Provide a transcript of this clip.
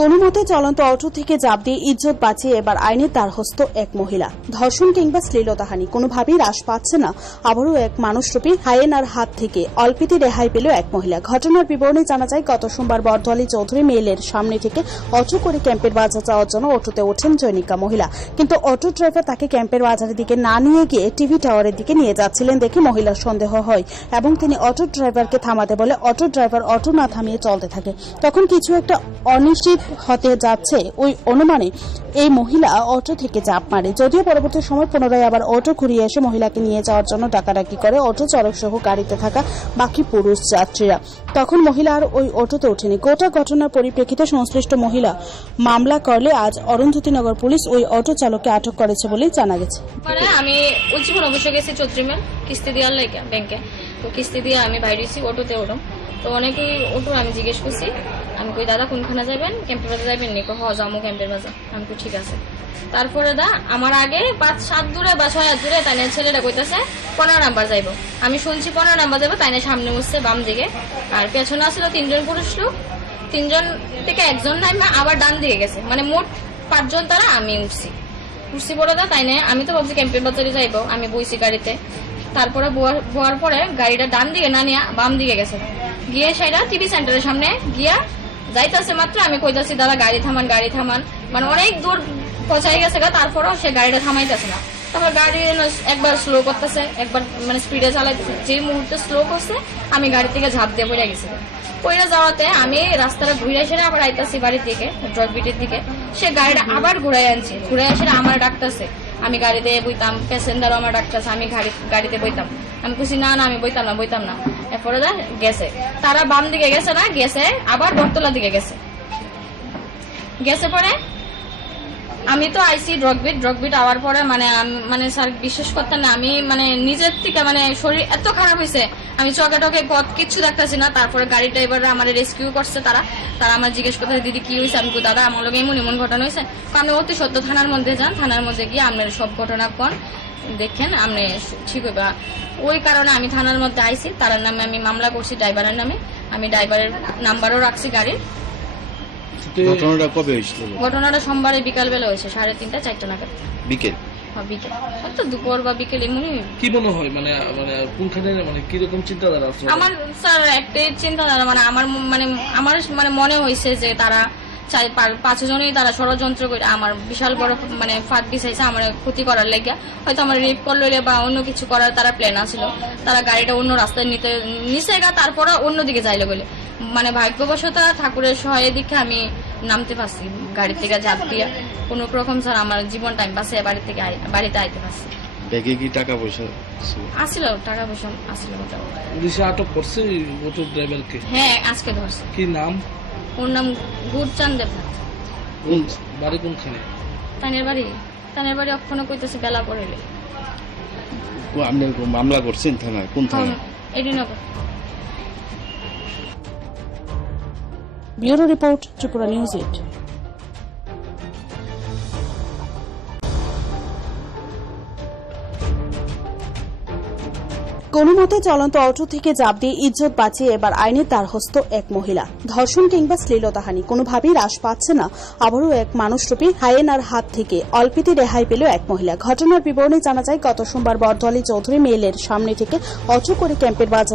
কোনো মতে চলন্ত অটো থেকে জাপ দিয়ে ইজ্জত বাঁচিয়ে এবার আইনের দ্বারস্থ এক মহিলা। ধর্ষণ কিংবা শ্লীলতাহানি কোনোভাবেই হ্রাস পাচ্ছে না আবারও এক মানুষরূপী হায়েনার হাত থেকে অল্পেতে রেহাই পেল এক মহিলা। ঘটনার বিবরণে জানা যায়, গত সোমবার বরদোয়ালি চৌধুরী মেলের সামনে থেকে অটো করে ক্যাম্পের বাজার যাওয়ার জন্য অটোতে ওঠেন জৈনিকা মহিলা। কিন্তু অটো ড্রাইভার তাকে ক্যাম্পের বাজারের দিকে না নিয়ে গিয়ে টিভি টাওয়ারের দিকে নিয়ে যাচ্ছিলেন দেখে মহিলার সন্দেহ হয় এবং তিনি অটো ড্রাইভারকে থামাতে বলে অটো ড্রাইভার অটো না থামিয়ে চলতে থাকে। তখন কিছু একটা অনিশ্চিত হতে যাচ্ছে ওই অনুমানে এই মহিলা অটো থেকে চাপ মারে। যদিও পরবর্তী সময় পুনরায় আবার অটো ঘুরিয়ে এসে মহিলাকে নিয়ে যাওয়ার জন্য ডাকাডাকি করে অটো চালক সহ গাড়িতে থাকা বাকি পুরুষ যাত্রীরা। তখন মহিলা আর ওই অটোতে ওঠেনি। গোটা ঘটনার পরিপ্রেক্ষিতে সংশ্লিষ্ট মহিলা মামলা করলে আজ অরুন্ধতিনগর পুলিশ ওই অটো চালককে আটক করেছে বলেই জানা গেছে। আমি উজ্জীবন অবশ্য গেছি চৌধুরীমেল কিস্তি দেওয়ার লাগে ব্যাংকে, তো কিস্তি দিয়ে আমি বাইরে অটোতে উঠলাম। তো অনেকেই অটো আমি জিজ্ঞেস করছি, আমি কই দাদা কোনখানে যাবেন, ক্যাম্পের বাজার যাবেন নি? যাবো ক্যাম্পের বাজার। আমি কই ঠিক আছে। তারপরে দা আমার আগে 5-7 দূরে বা 6 হাত দূরে তাই ছেলেটা কইতেছে 15 নাম্বার যাইবো। আমি শুনছি 15 নাম্বার যাবো, তাই সামনে উঠছে বাম দিকে, আর পেছনে আসলো 3 জন পুরুষ লোক। 3 জন থেকে একজন নাইমা আবার ডান দিকে গেছে, মানে মোট 5 জন তারা। আমি উঠছি বড় দা তাই আমি তো ভাবছি ক্যাম্পের বাজারে যাইবো, আমি বইছি গাড়িতে। তারপরে বোয়ার পরে গাড়িটা ডান দিকে না নিয়ে বাম দিকে গেছে, গিয়ে সেটা টিভি সেন্টারের সামনে গিয়া যাইতেছে মাত্র আমি কইতাছি দাদা গাড়ি থামান, মানে অনেক দূর পৌঁছাই গেছে। তারপরেও সে গাড়িটা থামাইতেছে না। তারপর গাড়ি একবার স্লো করতেছে, একবার মানে স্পিডে চালাইতেছে। যে মুহূর্তে স্লো করছে আমি গাড়ি থেকে ঝাঁপ দিয়ে পড়ে গেছি। পড়ে যাওয়াতে আমি রাস্তাটা ঘুরে এসে আবার আইতাছি বাড়ির দিকে, ড্রপবিটের দিকে। সে গাড়িটা আবার ঘুরাই আনছে, ঘুরে এসে আমার ডাকতেছে। আমি গাড়িতে বইতাম, প্যাসেঞ্জারও আমার ডাকতেছে, আমি গাড়িতে বইতাম। আমি খুশি না আমি বইতাম না। এরপরে গেছে, তারা বাম দিকে গেছে না, গেছে আবার বটতলা দিকে গেছে পরে আমি তো আইসি ড্রগবিট আওয়ার পরে মানে স্যার বিশ্বাস করতেন না, আমি মানে নিজের থেকে মানে শরীর এত খারাপ হয়েছে, আমি চকে টকে পথ কিচ্ছু দেখতেছি না। তারপরে গাড়ি ড্রাইভার আমার রেস্কিউ করছে, তারা আমার জিজ্ঞেস করতে দিদি কি হয়েছে। আমি দাদা আমার লোক এমন ঘটনা হয়েছে। আপনি অতি সত্য থানার মধ্যে যান, থানার মধ্যে গিয়ে আপনার সব ঘটনা পণ দেখেন, আপনি ঠিক হইবা। ওই কারণে আমি থানার মধ্যে আইসি, তার নামে আমি মামলা করছি, ড্রাইভারের নামে। আমি ড্রাইভারের নাম্বারও রাখছি গাড়ির। ঘটনাটা কবে হয়েছিল? ঘটনাটা সোমবারে বিকাল বেলা হয়েছে, 3:30-4টা নাগাদ বিকেল। হয়তো দুপুর বা বিকেল এমনি। কি মনে হয় মানে কোনখানে মানে কিরকম চিন্তাধারা আছে? আমার স্যার একটাই চিন্তাধারা, মানে আমার মনে হয়েছে যে তারা 4-5 জনই তারা ষড়যন্ত্র করে আমার বিশাল বড় মানে ফাঁদ বিছাইছে আমার ক্ষতি করার লেগে। হয়তো আমার রেপ করলে বা অন্য কিছু করার তারা প্ল্যান আছিল। তারা গাড়িটা অন্য রাস্তায় নিচে তারপরে অন্যদিকে যাইলে বলে, মানে ভাগ্যবশত ঠাকুরের সহায় দিকে আমি নামতে পারছি গাড়ি থেকে ঝাঁপ দিয়ে। কোন রকম স্যার আমার জীবন টাইম পাশে বাড়িতে আইতে পারছি। ব্যাগে কি টাকা পয়সা আসছিল? টাকা পয়সা আসছিল মোটামুটি। পুলিশে আটক করছে অটো ড্রাইভারকে? হ্যাঁ, আজকে ধরছে। কি নাম? ওর নাম গুরচাঁদ দেবনাথ। বাড়ি কোনখানে? তানের বাড়ি অক্ষণ কইতেছে বেলা পড়েলে। আপনি মামলা করছেন থানায়? কোন থানা? AD Nagar. Bureau report, Tripura news 8। কোনো মতে চলন্ত অটো থেকে জাপ দিয়ে ইজ্জত বাঁচিয়ে এবার আইনের দ্বারস্থ এক মহিলা। ধর্ষণ কিংবা শ্লীলতাহানি কোনোভাবেই হ্রাস পাচ্ছে না আবারও এক মানুষরূপী হায়েনার হাত থেকে অল্পেতে রেহাই পেল এক মহিলা। ঘটনার বিবরণে জানা যায়, গত সোমবার বরদোয়ালি চৌধুরী মেলের সামনে থেকে অটো করে ক্যাম্পের বাজার